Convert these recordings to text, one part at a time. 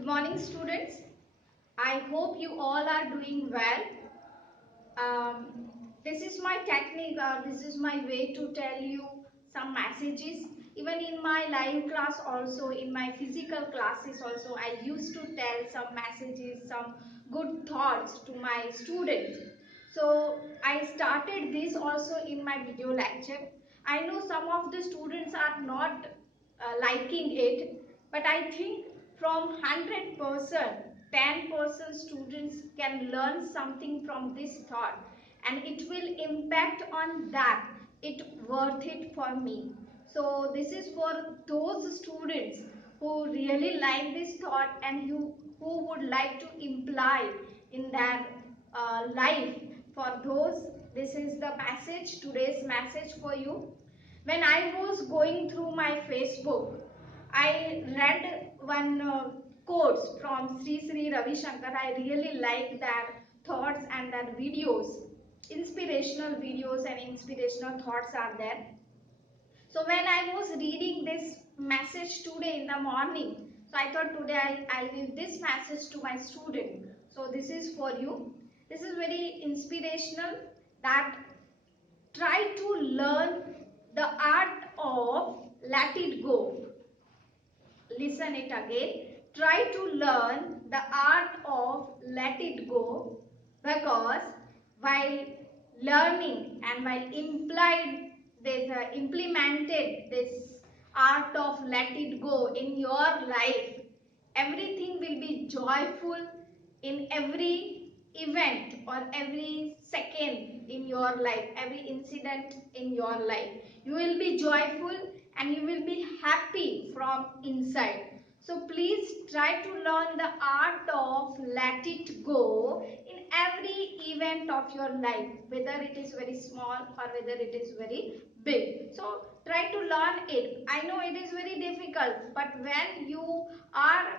Good morning, students. I hope you all are doing well. This is my technique, this is my way to tell you some messages. Even in my live class also, in my physical classes also, I used to tell some messages, some good thoughts to my students. So I started this also in my video lecture. I know some of the students are not liking it, but I think from 100%, 10% students can learn something from this thought, and it will impact on that. It worth it for me. So this is for those students who really like this thought and who would like to imply in their life. For those, this is the message, today's message for you. When I was going through my Facebook, I read one quotes from Sri Ravi Shankar. I really like their thoughts and their videos. Inspirational videos and inspirational thoughts are there. So when I was reading this message today in the morning, so I thought today I'll give this message to my student. So this is for you. This is very inspirational, that try to learn the art of let it go. Listen it again. Try to learn the art of let it go, because while learning and while implemented this art of let it go in your life, everything will be joyful in every event or every second in your life, every incident in your life. You will be joyful and you will be happy from inside. So please try to learn the art of let it go in every event of your life, whether it is very small or whether it is very big. So try to learn it. I know it is very difficult, but when you are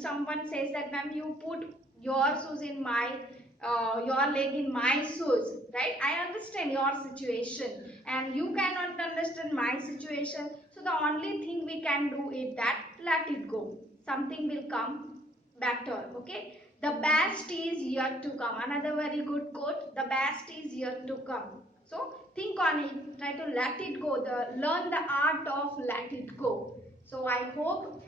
someone says that ma'am, you put your shoes in my your leg in my shoes, right? I understand your situation and you cannot understand my situation. So the only thing we can do is that let it go. Something will come better, okay? The best is yet to come. Another very good quote, the best is yet to come. So think on it, try to let it go, learn the art of let it go. So I hope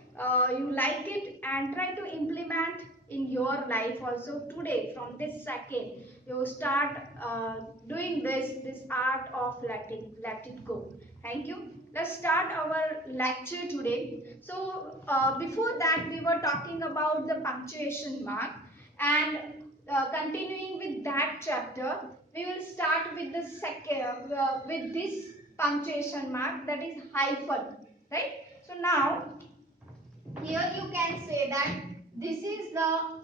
you like it and try to implement in your life also today. From this second, you start doing this art of let it go. Thank you. Let's start our lecture today. So before that, we were talking about the punctuation mark, and continuing with that chapter, we will start with the second with this punctuation mark, that is hyphen, right? So now here you can say that this is the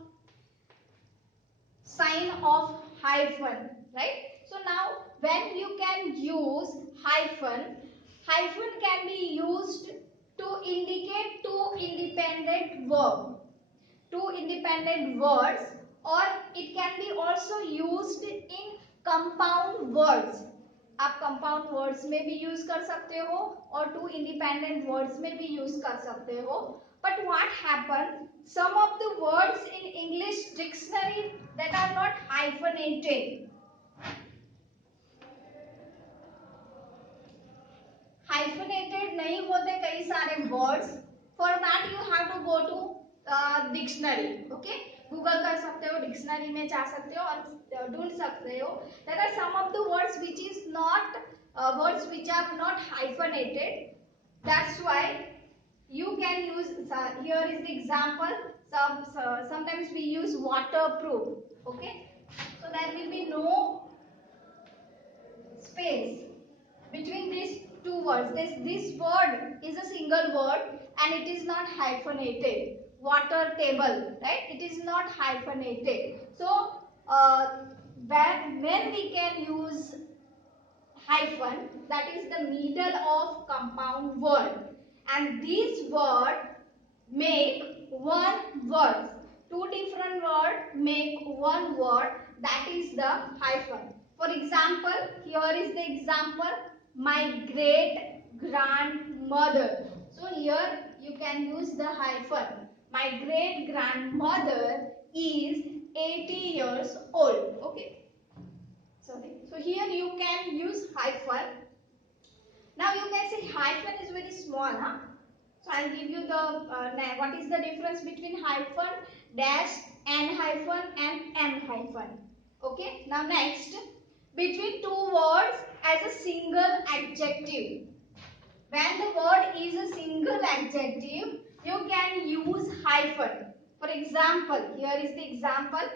sign of hyphen, right? So now when you can use hyphen, hyphen can be used to indicate two independent words, or it can be also used in compound words. आप compound words में भी use कर सकते हो और two independent words में भी use कर सकते हो. But what happened? Some of the words in English dictionary that are not hyphenated. Hyphenated नहीं होते कई सारे words. For that you have to go to dictionary. Okay? Google कर सकते हो, dictionary में जा सकते हो और ढूंढ सकते हो. There are some of the words which is not words which are not hyphenated. That's why you can use. Here is the example. Sometimes we use waterproof. Okay? So there will be no space between these two words. This word is a single word and it is not hyphenated. Water table, right? It is not hyphenated. So when we can use hyphen, that is the middle of compound word, and these words make one word. Two different words make one word, that is the hyphen. For example, here is the example, my great grandmother. So here you can use the hyphen. My great grandmother is 80 years old. Okay. Sorry. So here you can use hyphen. Now you can say hyphen is very small, huh? So I'll give you the what is the difference between hyphen, dash, n hyphen and m hyphen. Okay. Now next, between two words as a single adjective. When the word is a single adjective, you can use hyphen. For example, here is the example.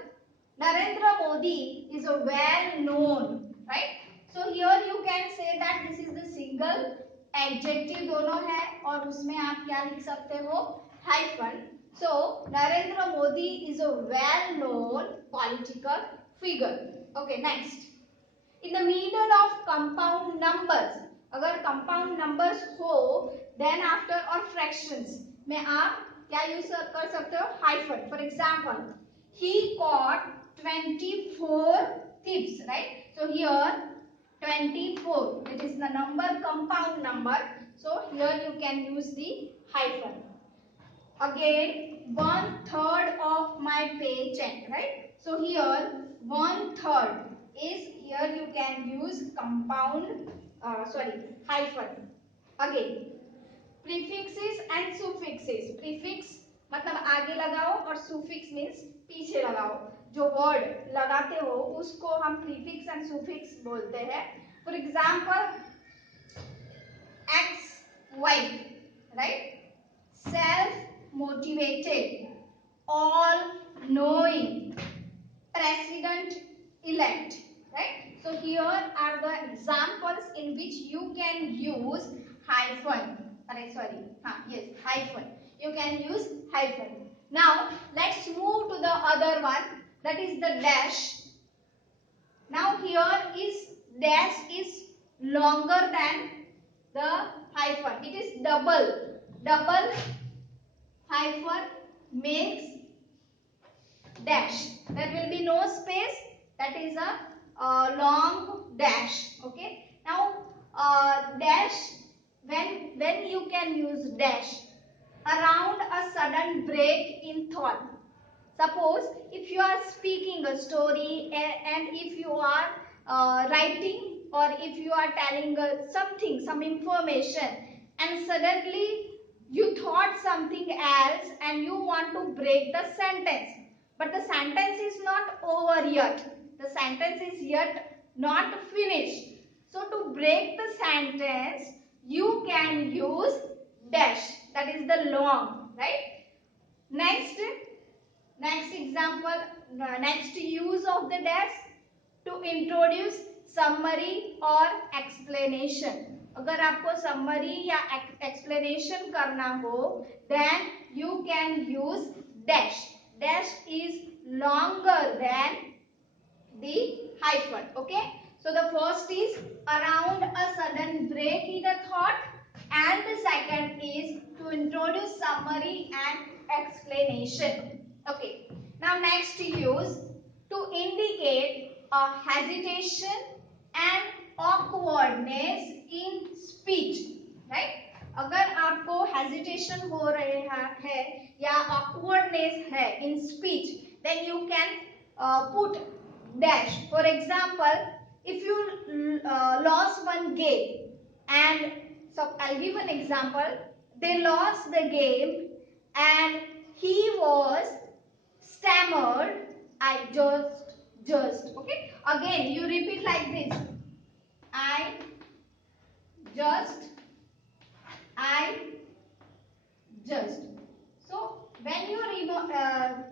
Narendra Modi is a well known, right? So here you can say that this is the single adjective दोनों है और उसमें आप क्या लिख सकते हो hyphen. So Narendra Modi is a well known political figure. Okay, next. In the middle of compound numbers, अगर compound numbers हो, then after or fractions में आप क्या use कर सकते हो hyphen. For example, he caught 24 thieves, right? So here 24, it is the number compound number. So here you can use the hyphen. Again, 1/3 of my paycheck, right? So here 1/3 is, here you can use compound hyphen. Again, prefixes and suffixes. Prefix मतलब आगे लगाओ और suffix means पीछे लगाओ. जो word लगाते हो उसको हम prefix and suffix बोलते हैं. For example, ex-wife, right? Self-motivated, all-knowing, president-elect, right? So here are the examples in which you can use hyphen. Hyphen. You can use hyphen. Now let's move to the other one, that is the dash. Now here is dash is longer than the hyphen. It is double. Double hyphen makes dash. There will be no space. That is a long dash. Okay. Now dash, when you can use dash around a sudden break in thought. Suppose if you are speaking a story and if you are writing or if you are telling something, some information, and suddenly you thought something else and you want to break the sentence, but the sentence is not over yet. The sentence is yet not finished. So to break the sentence, you can use dash. That is the long, right? Next example, next use of the dash, to introduce summary or explanation. अगर आपको summary या explanation करना हो, then you can use dash. Dash is longer than the hyphen. Okay. So the first is around a sudden break in a thought, and the second is to introduce summary and explanation. Okay. Now next use, to indicate a hesitation and awkwardness in speech, right? अगर आपको hesitation हो रहे है या awkwardness है in speech, then you can put dash. For example, if you lost one game, and so I'll give an example. They lost the game and he was stammered, I just. Okay. Again, you repeat like this. I just. So when you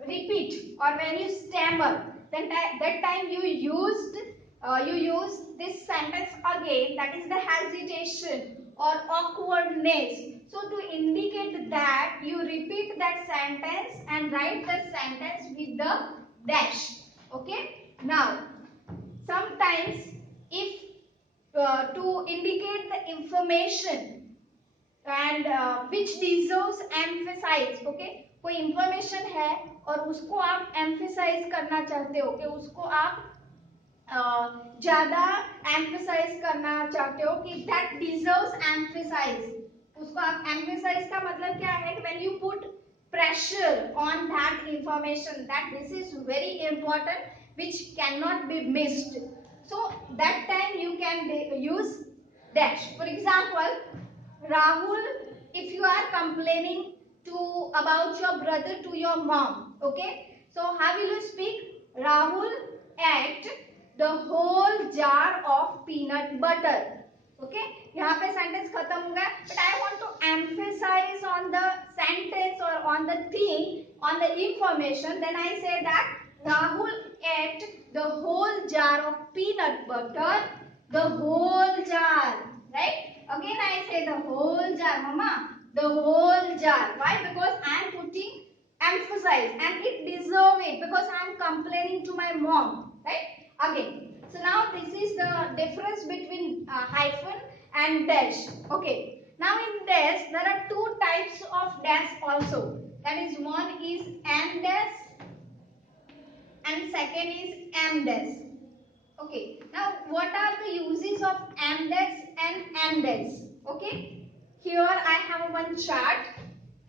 repeat or when you stammer, then that time you use this sentence again. That is the hesitation or awkwardness. So to indicate that, you repeat that sentence and write the sentence with the dash. Okay. Now sometimes if to indicate the information and which deserves emphasize, okay, कोई information है और उसको आप emphasize करना चाहते हो कि उसको आप ज्यादा emphasize करना चाहते हो कि that deserves emphasize, उसको आप emphasize का मतलब क्या है कि when you put pressure on that information that this is very important which cannot be missed, so that time you can use dash. For example, Rahul, if you are complaining to about your brother to your mom, okay, so how will you speak? Rahul ate the whole jar of peanut butter. Okay, यहाँ पे sentence खत्म हो गया, but I want to emphasize on the sentence और on the thing, on the information. Then I say that Rahul ate the whole jar of peanut butter, the whole jar, right? Again I say the whole jar, mamma, the whole jar. Why? Because I am putting emphasize and it deserve it because I am complaining to my mom, right? Again, so now this is the difference between hyphen and dash. Okay, now in dash there are two types of dash also, that is one is and dash and second is m dash. Okay, now what are the uses of m dash and n dash? Okay, here I have one chart,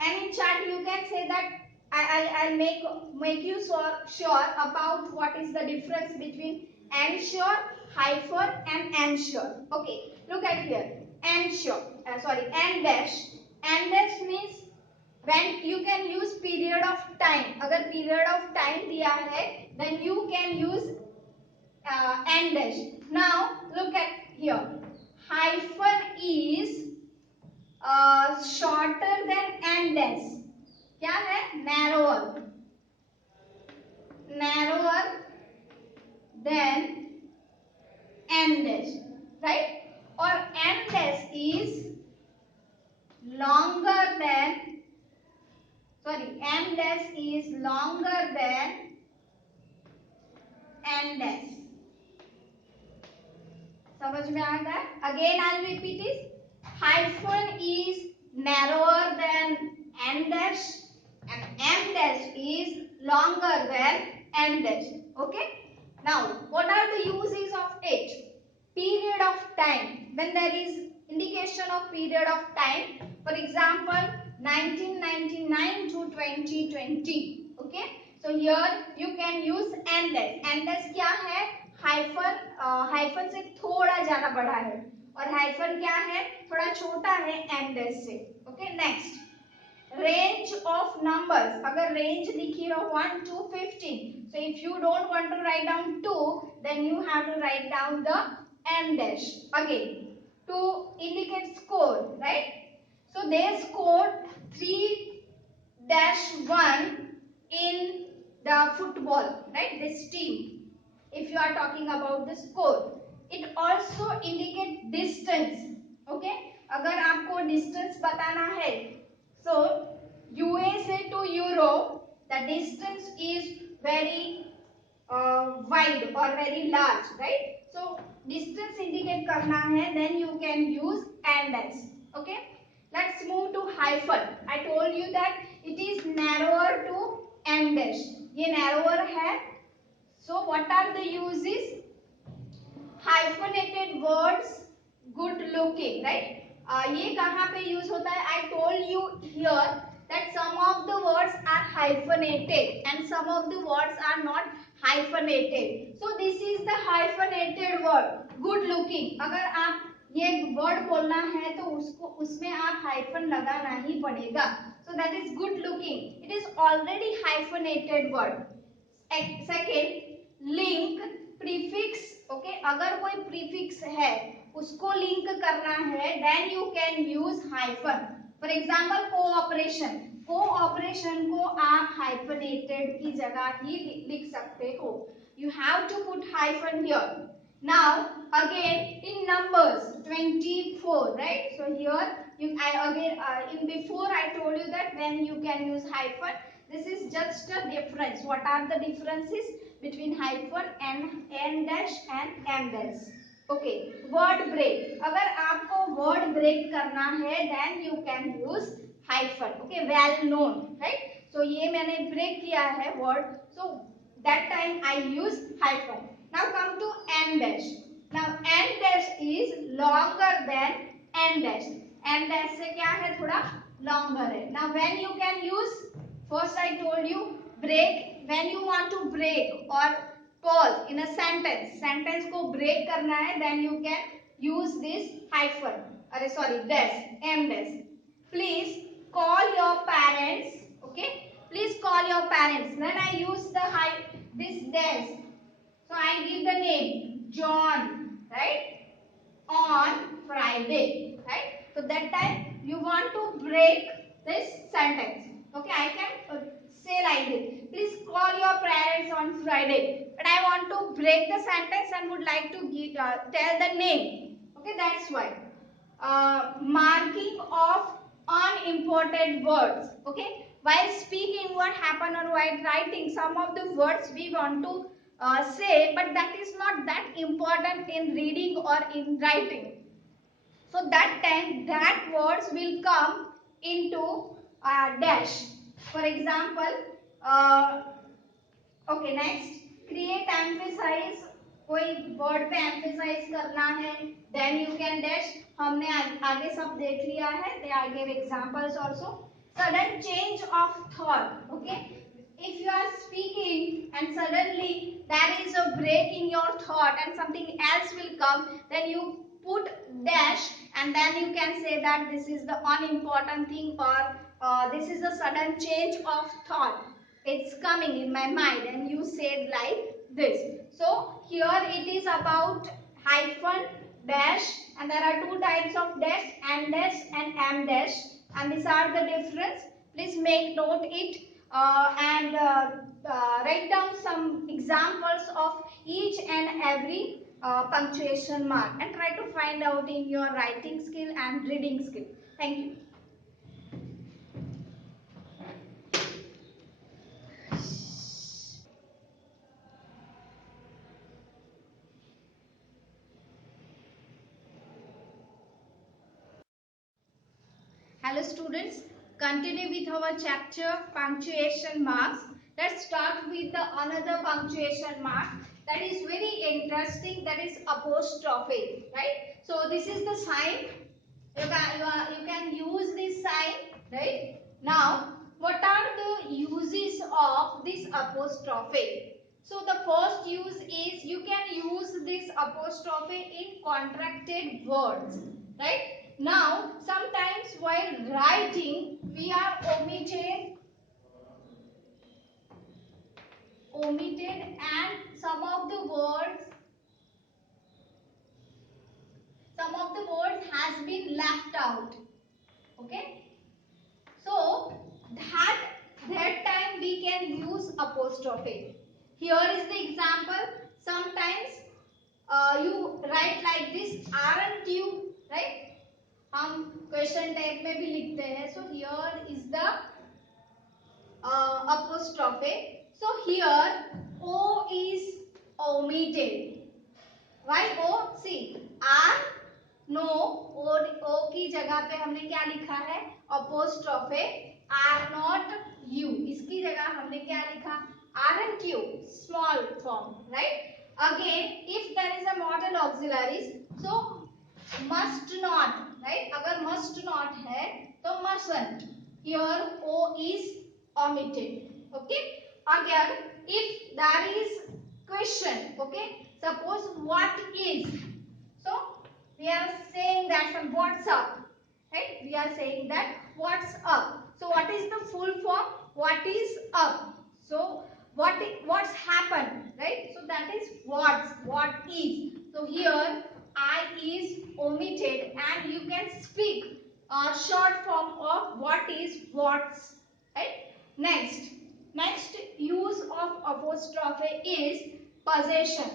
and in chart you can say that I'll make you sure about what is the difference between ensure, hyphen and ensure. Okay, look at here. Ensure, sorry, and dash. And dash means when you can use period of time. अगर period of time दिया है, then you can use and dash. Now look at here. Hyphen is shorter than and dash. क्या है? Narrower. Narrower than and dash, right? Or and dash is longer than, sorry, and dash is longer than and dash. समझ में आ गया? Again I'll repeat it. Hyphen is narrower than and dash and m dash is longer than and dash. Okay? Now, what are the uses of it? Period of time. When there is indication of period of time, for example, 1999 to 2020. Okay? So here you can use and dash. And dash क्या है? Hyphen, hyphen से थोड़ा ज्यादा बड़ा है और hyphen क्या है? थोड़ा छोटा है एंड डेश से. Okay, next, range of numbers. अगर रेंज लिखी हो 1 to 15, so if you don't want to write down 2, then you have to write down the and dash. Again, to indicate score, right? So they scored 3-1 in the football, right? This team. If you are talking about the score, it also indicate distance. Okay, अगर आपको distance बताना है, so USA to Europe, the distance is very wide or very large, right? So distance indicate करना है, then you can use and dash. Okay, let's move to hyphen. I told you that it is narrower to and dash. ये narrower है. So what are the uses? Hyphenated words, good looking, right? ये कहाँ पे use होता है? I told you here that some of the words are hyphenated and some of the words are not hyphenated. So this is the hyphenated word, good looking. अगर आप ये word बोलना है तो उसको उसमें आप hyphen लगाना ही पड़ेगा. So that is good looking. It is already hyphenated word. Second, link, prefix. Okay, अगर कोई प्रीफिक्स है उसको लिंक करना है, then you can use hyphen. For example, cooperation. Cooperation को आप हाइफनेटेड की जगह ही लिख सकते हो. You have to put hyphen here. Now again in numbers 24, right? So here you in before I told you that when you can use hyphen. This is just a difference. What are the differences between hyphen and dash and m dash? Okay, word break. अगर आपको word break करना है, then you can use hyphen. Okay, well known, right? So ये मैंने break किया है word. So that time I use hyphen. Now come to m dash. Now m dash is longer than n dash. Em dash से क्या है, थोड़ा longer है. Now when you can use, first I told you break, when you want to break or pause in a sentence, sentence को break करना है, then you can use this hyphen, अरे sorry dash, m dash. Please call your parents, okay, please call your parents. Then I use the this dash, so I give the name John, right, on Friday, right. So that time you want to break this sentence, okay, I can say like this, please call your parents on Friday, but I want to break the sentence and would like to give, tell the name, okay, that's why. Marking of unimportant words, okay, while speaking what happen or while writing, some of the words we want to say, but that is not that important in reading or in writing. So that time that words will come into dash. For example, okay, next, create emphasize, कोई word पे emphasise करना है, then you can dash. हमने आगे सब देख लिया है, then I give examples also. Sudden change of thought, okay, if you are speaking and suddenly there is a break in your thought and something else will come, then you put dash and then you can say that this is the unimportant thing, or this is a sudden change of thought, it's coming in my mind, and you said like this. So here it is about hyphen, dash, and there are two types of dash, n dash and m dash, and these are the difference. Please make note it and write down some examples of each and every punctuation mark and try to find out in your writing skill and reading skill. Thank you. Hello students, continue with our chapter punctuation marks. Let's start with the another punctuation mark that is very interesting, that is apostrophe, right? So this is the sign. You can use this sign, right? Now what are the uses of this apostrophe? So the first use is you can use this apostrophe in contracted words, right? Now sometimes while writing we are omitted and some of the words has been left out, okay, so that time we can use apostrophe. Here is the example. Sometimes you write like this, aren't you, right? हम question type में भी लिखते हैं. So here is the apostrophe. So here O is omitted. Why O? See, R no, O की जगह पे हमने क्या लिखा है, apostrophe, are not you, इसकी जगह हमने क्या लिखा, aren't you, small form, right? Again, if there is a modal auxiliaries, so must not, right? अगर must not है तो mustn't. Here O is omitted. Okay? Again, if there is question, okay? Suppose what is. So we are saying that from what's up, right? We are saying that what's up. So what is the full form? What is up? So what's happened, right? So that is what is. So here I is omitted and you can speak a short form of what is what's, right? Next use of apostrophe is possession.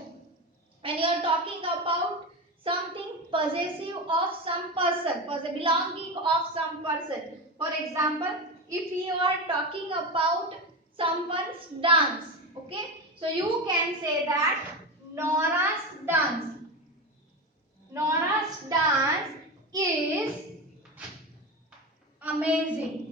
When you are talking about something possessive of some person, belonging of some person. For example, if you are talking about someone's dance, okay, so you can say that Nora's dance. Nora's dance is amazing.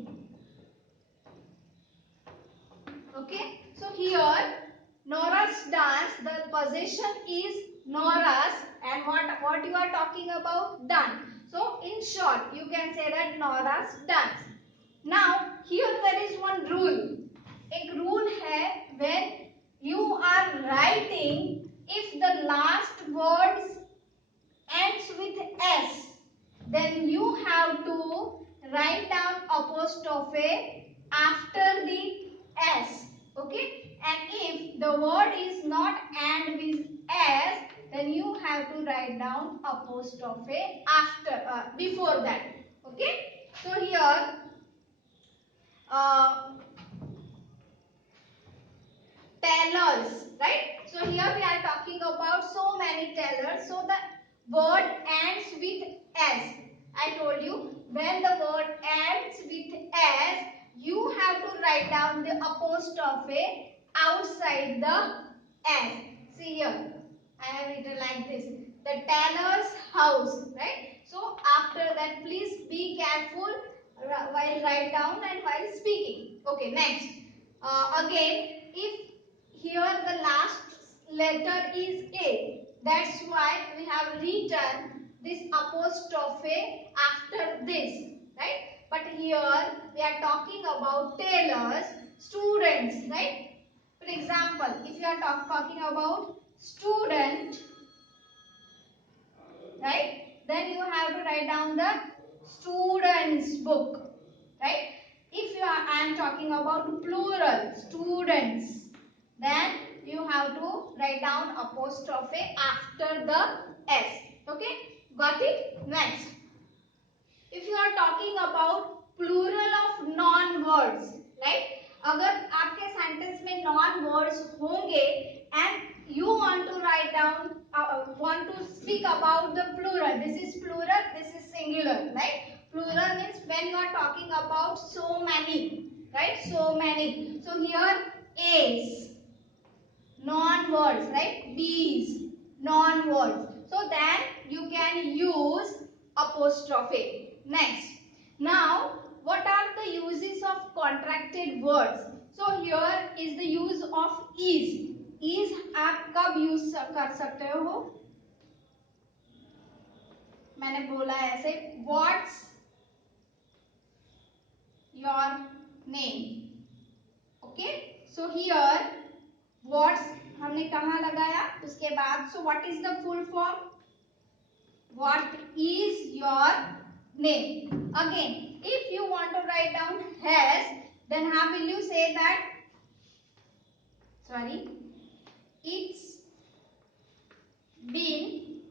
Okay, so here Nora's dance, the possession is Nora's, and what you are talking about, done. So in short, you can say that Nora's dance. Now here there is one rule. एक rule है when you are writing, if the last words ends with S, then you have to write down apostrophe after the S. Okay, and if the word is not end with S, then you have to write down apostrophe after before that. Okay, so here uh, tellers, right? So here we are talking about so many tellers. So the word ends with S. I told you when the word ends with S, you have to write down the apostrophe outside the S. See here, I have written like this: the teller's house, right? So after that, please be careful while write down and while speaking. Okay, next. Again, if here the last letter is A, that's why we have written this apostrophe after this, right? But here we are talking about tailors, students, right? For example, if you are talking about student, right, then you have to write down the students book, right? If you are, I am talking about plural, students, then you have to write down apostrophe after the S. Okay, got it? Next, if you are talking about plural of non words, right? अगर आपके sentence में non words होंगे and you want to write down want to speak about the plural, this is plural, this is singular, right? Plural means when you are talking about so many, right? So many. So here A's, non words, right? B's, non words. So then you can use apostrophe. Next, now what are the uses of contracted words? So here is the use of is. Is आप कब use कर सकते हो? मैंने बोला ऐसे, what's your name? Okay, so here what's हमने कहाँ लगाया, उसके बाद so what is the full form? What is your name? Again, if you want to write down has, then how will you say that? Sorry, it's been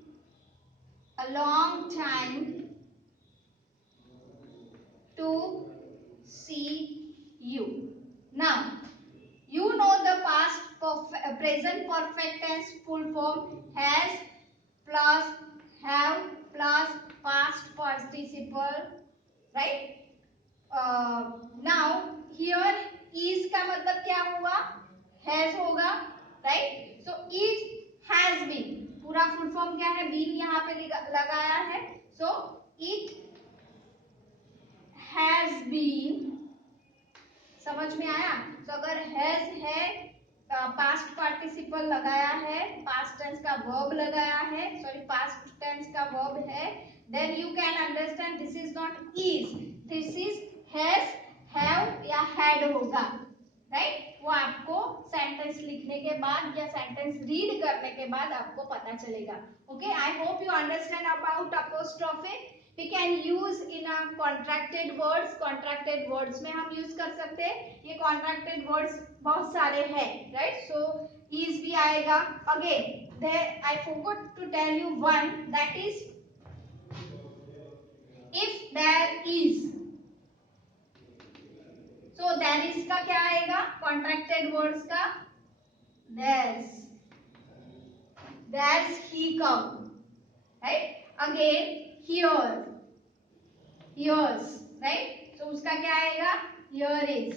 a long time to see you. Now, you know the past present perfect tense full form: has plus have plus past participle, right? Now here is का मतलब क्या हुआ? Has होगा, right? So is has been, पूरा full form क्या है? been यहाँ पे लगाया है, so it has been. समझ में आया? तो अगर has है, पास्ट पार्टिसिपल लगाया है, पास्ट टेंस का वर्ब लगाया है, सॉरी पास्ट टेंस का वर्ब है, then you can understand this is not is, this is has, have या had होगा, right? वो आपको सेंटेंस लिखने के बाद या सेंटेंस रीड करने के बाद आपको पता चलेगा. Okay, I hope you understand about apostrophe. We can use in a contracted words. Contracted words में हम use कर सकते हैं. ये contracted words बहुत सारे हैं, right? So is भी आएगा. Again, there I forgot to tell you one, that is if there is. So there is का क्या आएगा? Contracted words का there's he come, right? Again here, here's, right? So उसका क्या आएगा? Here is.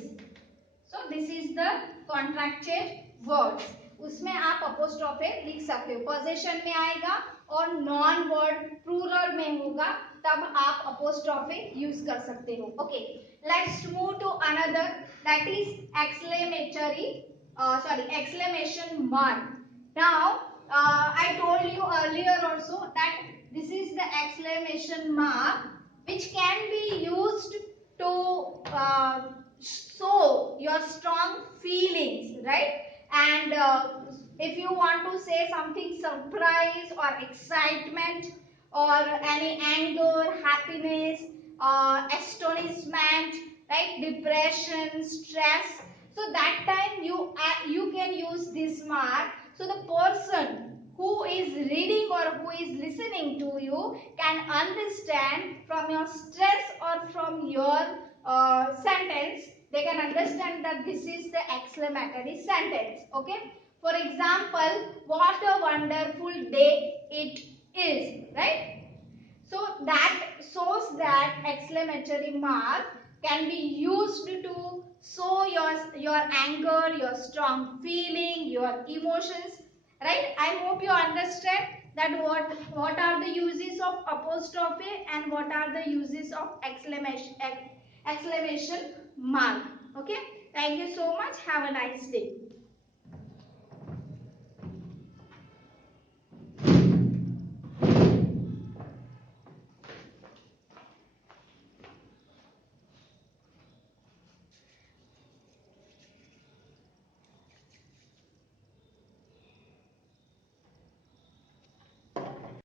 So this is the contracted words. उसमें आप apostrophe लिख सकते हो. Possession में आएगा और non word plural में होगा, तब आप apostrophe use कर सकते हो. Okay, let's move to another, that is exclamation mark. Now I told you earlier also that This is the exclamation mark which can be used to show your strong feelings, right? And if you want to say something surprise or excitement or any anger, happiness, astonishment, right? Depression, stress. So that time you can use this mark. So the person who is reading or who is listening to you can understand from your stress or from your sentence. They can understand that this is the exclamatory sentence. Okay. For example, what a wonderful day it is, right? So that shows that exclamatory mark can be used to show your anger, your strong feeling, your emotions, right? I hope you understand that what are the uses of apostrophe and what are the uses of exclamation mark. Okay? Thank you so much. Have a nice day.